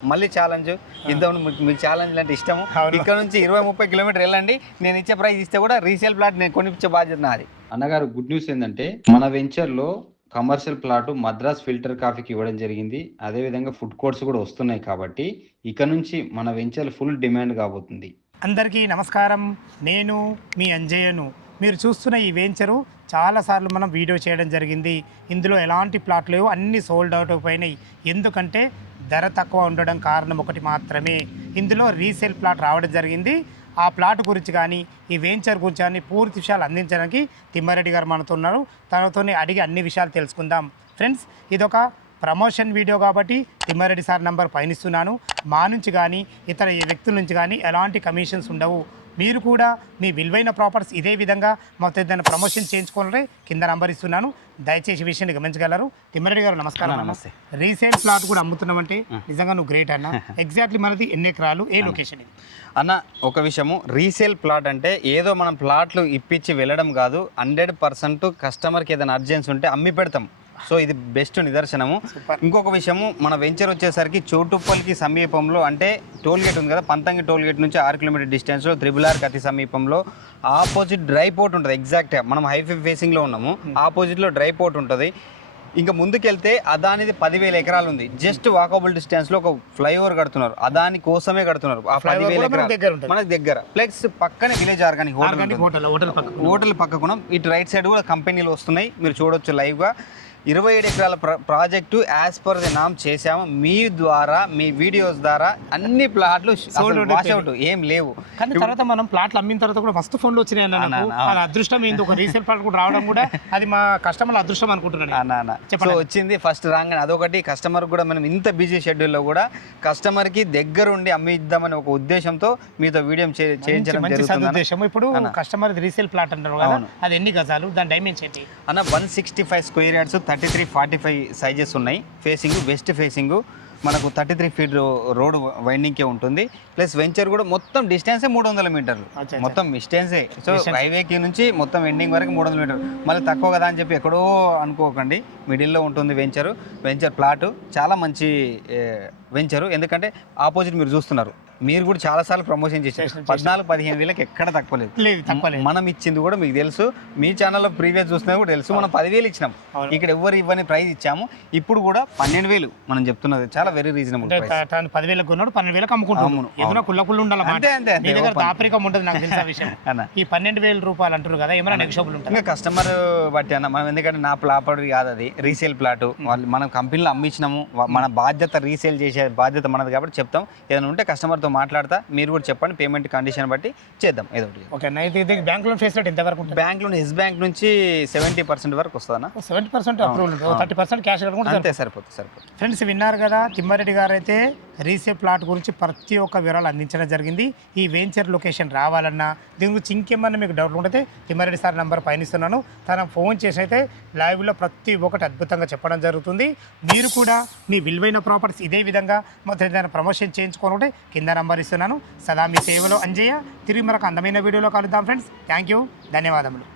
మళ్ళీ ఛాలెంజ్ ఇద్దాం, మీకు ఛాలెంజ్ అంటే ఇష్టము. ఇక్కడ నుంచి 20-30 కిలోమీటర్ వెళ్ళండి, నేను ఇచ్చే ప్రైస్ ఇస్తే కూడా రీసేల్ ప్లాట్ నేను కొనిపించే బాధ్యత నాది. అన్నగారు గుడ్ న్యూస్ ఏంటంటే మన వెంచర్లో కమర్షియల్ ప్లాట్ మద్రాస్ ఫిల్టర్ కాఫీకి ఇవ్వడం జరిగింది. అదేవిధంగా ఫుడ్ కోర్ట్స్ కూడా వస్తున్నాయి కాబట్టి ఇక నుంచి మన వెంచర్ ఫుల్ డిమాండ్ కాబోతుంది. అందరికీ నమస్కారం, నేను మీ అంజయ్యను. మీరు చూస్తున్న ఈ వెంచరు చాలాసార్లు మనం వీడియో చేయడం జరిగింది. ఇందులో ఎలాంటి ప్లాట్లు లేవు, అన్నీ సోల్డ్ అవుట్ అయిపోయినాయి. ఎందుకంటే ధర తక్కువ ఉండడం కారణం ఒకటి మాత్రమే. ఇందులో రీసేల్ ప్లాట్ రావడం జరిగింది. ఆ ప్లాట్ గురించి కానీ ఈ వెంచర్ గురించి కానీ పూర్తి విషయాలు అందించడానికి తిమ్మారెడ్డి గారు మనతో ఉన్నారు. తనతోనే అడిగి అన్ని విషయాలు తెలుసుకుందాం. ఫ్రెండ్స్, ఇదొక ప్రమోషన్ వీడియో కాబట్టి తిమ్మారెడ్డి సార్ నంబర్ పైనిస్తున్నాను. మా నుంచి కానీ ఇతర వ్యక్తుల నుంచి కానీ ఎలాంటి కమిషన్స్ ఉండవు. మీరు కూడా మీ విలువైన ప్రాపర్టీస్ ఇదే విధంగా మొత్తం ఏదైనా ప్రమోషన్ చేయించుకోవాలంటే కింద నంబర్ ఇస్తున్నాను, దయచేసి ఈ విషయాన్ని గమనించగలరు. తిమ్మారెడ్డి గారు నమస్కారం. నమస్తే. రీసేల్ ప్లాట్ కూడా అమ్ముతున్నామంటే నిజంగా నువ్వు గ్రేట్ అన్న. ఎగ్జాక్ట్లీ మనది ఎన్ని ఎకరాలు, ఏ లొకేషన్ ఇది అన్న? ఒక విషయము, రీసేల్ ప్లాట్ అంటే ఏదో మనం ప్లాట్లు ఇప్పించి వెళ్ళడం కాదు. 100% కస్టమర్కి ఏదైనా అర్జెన్సీ ఉంటే అమ్మి పెడతాం. సో ఇది బెస్ట్ నిదర్శనము. ఇంకొక విషయము, మన వెంచర్ వచ్చేసరికి చోటుప్పల్కి సమీపంలో, అంటే టోల్ గేట్ ఉంది కదా, పంతంగి టోల్ గేట్ నుంచి 6 కిలోమీటర్ డిస్టెన్స్లో త్రిబులార్కి అతి సమీపంలో ఆపోజిట్ డ్రై పోర్ట్ ఉంటుంది. ఎగ్జాక్ట్గా మనం హైవే ఫేసింగ్లో ఉన్నాము, ఆపోజిట్లో డ్రై పోర్ట్ ఉంటుంది. ఇంకా ముందుకెళ్తే అదానిది 10,000 ఎకరాలు ఉంది. జస్ట్ వాకబుల్ డిస్టెన్స్లో ఒక ఫ్లైఓవర్ కడుతున్నారు, అదాని కోసమే కడుతున్నారు. ఆ 10,000 ఎకరాలు మనకు దగ్గర. ప్లస్ పక్కనే విలేజ్ ఆర్గానిక్ హోటల్ పక్కకున్నాం. ఇటు రైట్ సైడ్ కూడా కంపెనీలు వస్తున్నాయి, మీరు చూడొచ్చు లైవ్గా. 27 ఎకరాల ప్రాజెక్టు యాజ్ పర్ ది నామ్ చేశాము. మీ ద్వారా, మీ వీడియోస్ ద్వారా అన్ని ప్లాట్లు వాషౌట్ ఏం లేవు. కానీ తర్వాత మనం ప్లాట్లు అమ్మిన తర్వాత కూడా మస్తు ఫోన్లు వచ్చినాయి అన్న. అది అదృష్టం ఏంది, ఒక రీసేల్ ప్లాట్ కూడా రావడం కూడా అది మా కస్టమర్ల అదృష్టం అనుకుంటున్నాను. సో వచ్చింది ఫస్ట్ రాగానే అదొకటి. కస్టమర్ కూడా మనం ఇంత బిజీ షెడ్యూల్లో కూడా కస్టమర్కి దగ్గరుండి అమ్మిద్దామని ఒక ఉద్దేశంతో మీతో వీడియో చేయించడం జరుగుతుంది. ఇప్పుడు కస్టమర్ రీసేల్ ప్లాట్ అంటారు కదా, అది ఎన్ని గజాలు, దాని డైమెన్షన్ ఏంటి అన్న? 165 స్క్వేర్ యార్డ్స్, 33-45 సైజెస్ ఉన్నాయి. ఫేసింగ్ వెస్ట్ ఫేసింగ్, మనకు 33 ఫీట్ రోడ్ వైండింగ్కే ఉంటుంది. ప్లస్ వెంచర్ కూడా మొత్తం డిస్టెన్సే 300 మీటర్లు, మొత్తం డిస్టెన్సే. సో హైవేకి నుంచి మొత్తం ఎండింగ్ వరకు 300 మీటర్లు. మళ్ళీ తక్కువ కదా అని చెప్పి ఎక్కడో అనుకోకండి, మిడిల్లో ఉంటుంది వెంచర్ ప్లాటు. చాలా మంచి వెంచరు, ఎందుకంటే ఆపోజిట్ మీరు చూస్తున్నారు. మీరు కూడా చాలాసార్లు ప్రమోషన్ చేశారు. 14-15 వేలకు ఎక్కడ తక్కువ లేదు. మనం ఇచ్చింది కూడా మీకు తెలుసు, మీ ఛానల్లో ప్రీవియస్ చూస్తున్నా కూడా తెలుసు. మనం 10,000 ఇచ్చినాం, ఇక్కడ ఎవరు ఇవ్వని ప్రైస్ ఇచ్చాము. ఇప్పుడు కూడా 12,000 మనం చెప్తున్నది చాలా వెరీ రీజనబుల్. 10,000 కొన్నాడు, 12,000 అమ్ముకుంటాము. ఏదైనా కుళ్ళకుళ్ళు ఉండాలి, దాపరికం ఉంటుంది. నాకు తెలిసిన విషయం ఈ 12,000 రూపాయలు అంటారు కదా, ఏమైనా నెగోషియబుల్ ఉంటుంది? ఇంకా కస్టమర్ బట్టి అన్న, మనం ఎందుకంటే నా ప్రాపర్టీ కాదు అది, రీసేల్ ప్లాట్. వాళ్ళు మనం కంపెనీలో అమ్మించినాము, మన బాధ్యత రీసేల్ చేసే బాధ్యత మనది కాబట్టి చెప్తాం. ఏదైనా ఉంటే కస్టమర్తో మాట్లాడతా, మీరు కూడా చెప్పండి, పేమెంట్ కండిషన్ బట్టి చేద్దాం ఏదో ఒకటి. ఓకే, బ్యాంక్ లోన్ ఫెసిలిటీ ఎంత వరకు ఉంటుంది? బ్యాంక్ లోన్ ఎస్ బ్యాంక్ నుంచి 70% వరకు వస్తుందన్న. 70% అప్రూవల్, 30% క్యాష్ అంతే, సరిపోతుంది. ఫ్రెండ్స్, విన్నారు కదా, తిమ్మారెడ్డి గారు అయితే రీసేల్ ప్లాట్ గురించి ప్రతి ఒక్క వివరాలు అందించడం జరిగింది. ఈ వెంచర్ లొకేషన్ రావాలన్నా, దీని గురించి ఇంకేమన్నా మీకు డౌట్లు ఉంటే తిమ్మారెడ్డి సార్ నెంబర్ పైనిస్తున్నాను. తన ఫోన్ చేసి అయితే లైవ్లో ప్రతి ఒక్కటి అద్భుతంగా చెప్పడం జరుగుతుంది. మీరు కూడా మీ విలువైన ప్రాపర్టీస్ ఇదే విధంగా మొత్తం ఏదైనా ప్రమోషన్ చేయించుకోవాలంటే కింద నంబర్ ఇస్తున్నాను. సదా మీ సేవలో అంజయ్య. తిరిగి మరొక అందమైన వీడియోలో కలుద్దాం ఫ్రెండ్స్. థ్యాంక్ యూ, ధన్యవాదములు.